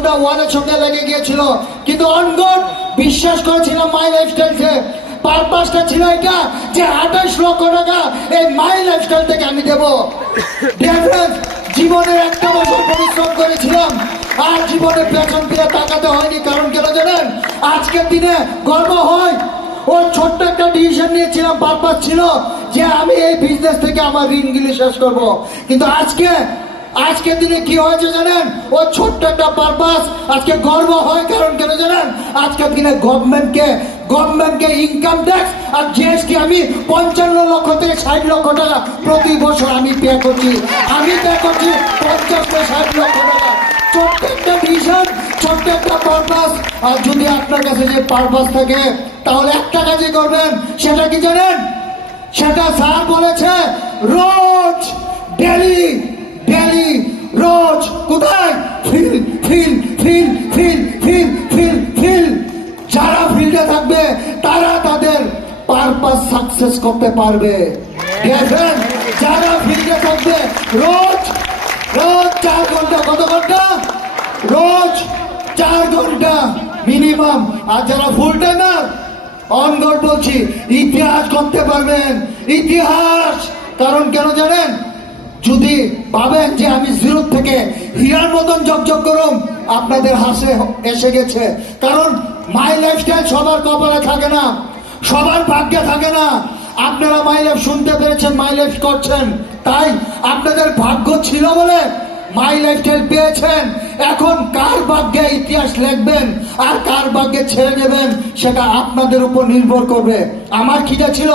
জীবনটা ওয়ানের সঙ্গে লেগে গিয়েছিল, কিন্তু অনগড বিশ্বাস করেছিলাম মাই লাইফস্টাইলকে। পারপাসটা ছিল এটা যে 28 লক্ষ টাকা এই মাই লাইফস্টাইল থেকে আমি দেবো। জীবনের একটা বছর পরিশ্রম করেছিলাম, আর জীবনে পেছন ফিরে তাকাতে হয়নি। কারণ কেন জানেন? আজকের দিনে গর্ব হয়। ও ছোট্ট একটা ডিসিশন নিয়েছিলাম, পারপাস ছিল যে আমি এই বিজনেস থেকে আমার ঋণগুলি শেষ করব। কিন্তু আজকের দিনে কি হয়েছে জানেন? ও ছোট্ট একটা পারপাস আজকে গর্ব হয়। কারণ কেন জানেন? আজকের দিনে গভর্নমেন্টকে ইনকাম ট্যাক্স আর জিএসটি আমি 55 লক্ষ থেকে 60 লক্ষ টাকা প্রতি বছর আমি পে করছি। 50 থেকে 60 লক্ষ টাকা। ছোট্ট একটা ভিশন, ছোট্ট একটা পারপাস। আর যদি আপনার কাছে যে পারপাস থাকে তাহলে একটা কাজই করবেন। সেটা কি জানেন? সেটা স্যার বলেছে, রোজ ডেলি রোজ কোথায়? ফিল। যারা ফিল্ডে থাকবে তারা তাদের পারপাস সাকসেস করতে পারবে। দেখেন, যারা ফিল্ডে থাকবে রোজ 4 ঘন্টা, কত ঘন্টা? রোজ 4 ঘন্টা মিনিমাম। আর যারা ফুল টাইমার, অনগড বলছি, ইতিহাস করতে পারবেন। ইতিহাস। কারণ কেন জানেন? যদি ভাবেন যে আমি জিরো থেকে হীরার মতন জগজগ করুম, আপনাদের হাসে এসে গেছে। কারণ মাই লাইফস্টাইল সবার কপালে থাকে না, সবার ভাগ্যে থাকে না। আপনারা মাই লাইফ শুনতে পেরেছেন, মাই লাইফ করছেন, তাই আপনাদের ভাগ্য ছিল বলে মাই লাইফস্টাইল পেয়েছেন। এখন কার ভাগ্যে ইতিহাস লিখবেন আর কার ভাগ্যে ছেড়ে দেবেন সেটা আপনাদের উপর নির্ভর করবে। আমার খিদে ছিল